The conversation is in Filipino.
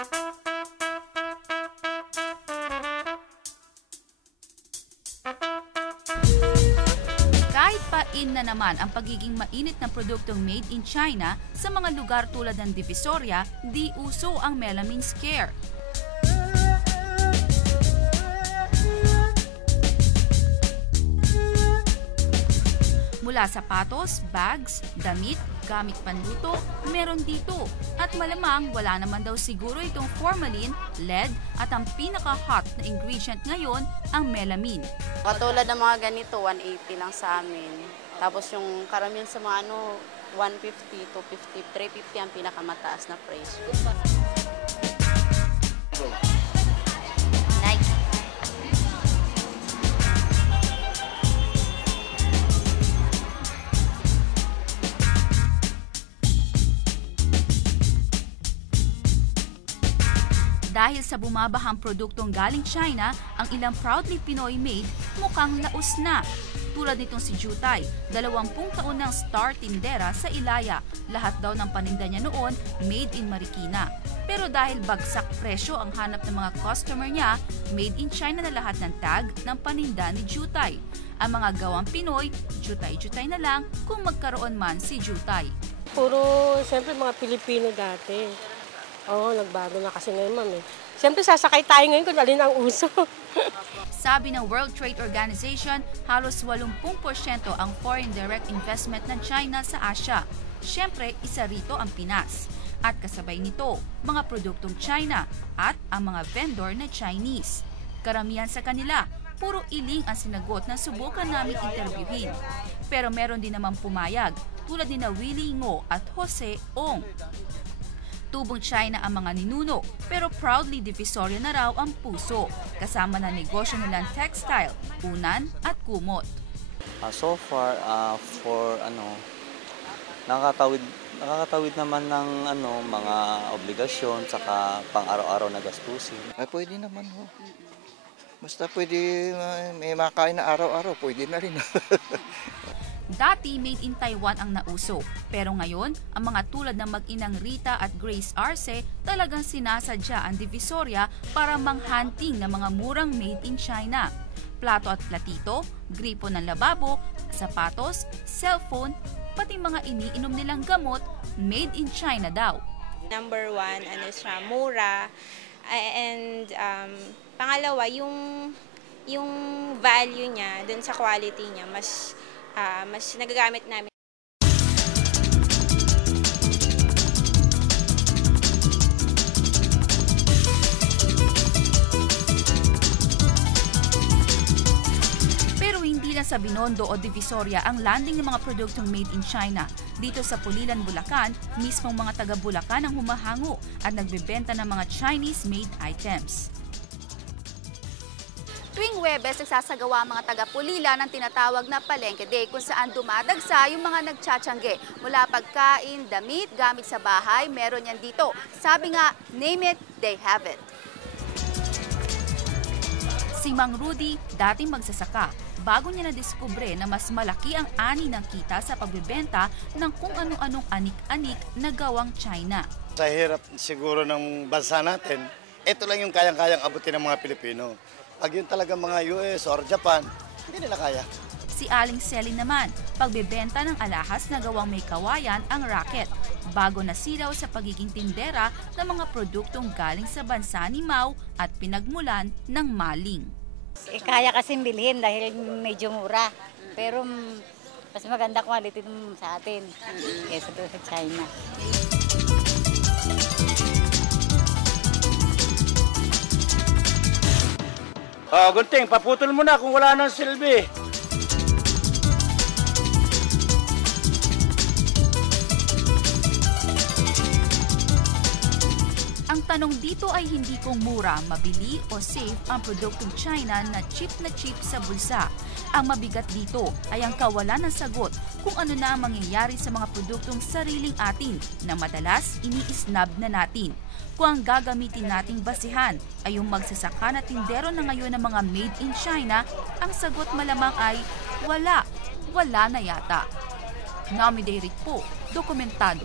Kahit pa in na naman ang pagiging mainit na produktong made in China, sa mga lugar tulad ng Divisoria, di uso ang melamine scare. Mula sapatos, bags, damit, gamit panluto, meron dito. At malamang wala naman daw siguro itong formalin, lead at ang pinaka-hot na ingredient ngayon, ang melamine. Katulad ng mga ganito, 180 lang sa amin. Tapos yung karamihan sa mga 150, 250, 350 ang pinakamataas na price. Nike. Dahil sa bumabahang produktong galing China, ang ilang proudly Pinoy made mukhang laos na. Tulad nitong si Jutay, 20 taon ng star tindera sa Ilaya. Lahat daw ng paninda niya noon made in Marikina. Pero dahil bagsak presyo ang hanap ng mga customer niya, made in China na lahat ng tag ng paninda ni Jutay. Ang mga gawang Pinoy, Jutay-Jutay na lang kung magkaroon man si Jutay. Puro, siyempre mga Pilipino dati. Oo, nagbago na kasi ngayon, ma'am. Siyempre, sasakay tayo ngayon kung alin ang uso. Sabi ng World Trade Organization, halos 80% ang foreign direct investment ng China sa Asia. Siyempre, isa rito ang Pinas. At kasabay nito, mga produktong China at ang mga vendor na Chinese. Karamihan sa kanila, puro iling ang sinagot na subukan namin interviewin. Pero meron din namang pumayag, tulad ni na Willie Ngo at Jose Ong. Tubong China ang mga ninuno, pero proudly Divisoria na raw ang puso, kasama na negosyo nilang textile, unan at kumot. So far, nakakatawid naman ng mga obligasyon saka pang-araw-araw na gastusin. Pwede naman ho. Basta pwede may makain na araw-araw, pwede na rin. Dati made in Taiwan ang nauso, pero ngayon ang mga tulad ng mag-inang Rita at Grace Arce talagang sinasadya ang Divisoria para manghunting ng mga murang made in China. Plato at platito, gripo ng lababo, sapatos, cellphone, pati mga iniinom nilang gamot, made in China daw. Number one, siya, mura, and pangalawa, yung value niya dun sa quality niya, mas nagagamit namin. Pero hindi lang sa Binondo o Divisoria ang landing ng mga produktong made in China. Dito sa Pulilan, Bulacan, mismong mga taga Bulacan ang humahango at nagbebenta ng mga Chinese-made items. Tuwing Huwebes, nagsasagawa ang mga taga-Pulila ng tinatawag na Palengke Day kung saan dumadagsa yung mga nagtsatsangge. Mula pagkain, damit, gamit sa bahay, meron yan dito. Sabi nga, name it, they have it. Si Mang Rudy, dating magsasaka. Bago niya nadiskubre na mas malaki ang ani ng kita sa pagbebenta ng kung ano-anong anik-anik na gawang China. Sa hirap siguro ng bansa natin, ito lang yung kayang-kayang abutin ng mga Pilipino. Pag yun talaga mga US or Japan, hindi nila kaya. Si Aling Selin naman, pagbebenta ng alahas na gawang may kawayan ang racket. Bago nasilaw sa pagiging tindera ng mga produktong galing sa bansa ni Mao at pinagmulan ng maling. Kaya kasing bilhin dahil medyo mura. Pero mas maganda quality sa atin kaysa doon sa China. Gunting, paputol mo na kung wala nang silbi. Ang tanong dito ay hindi kung mura, mabili o safe ang produktong China na cheap sa bulsa. Ang mabigat dito ay ang kawalan ng sagot kung ano na ang mangyayari sa mga produktong sariling atin na madalas iniisnab na natin. Kung ang gagamitin nating basihan ay yung magsasaka na tindero na ngayon ng mga made in China, ang sagot malamang ay wala na yata. Nami Derek po, dokumentado.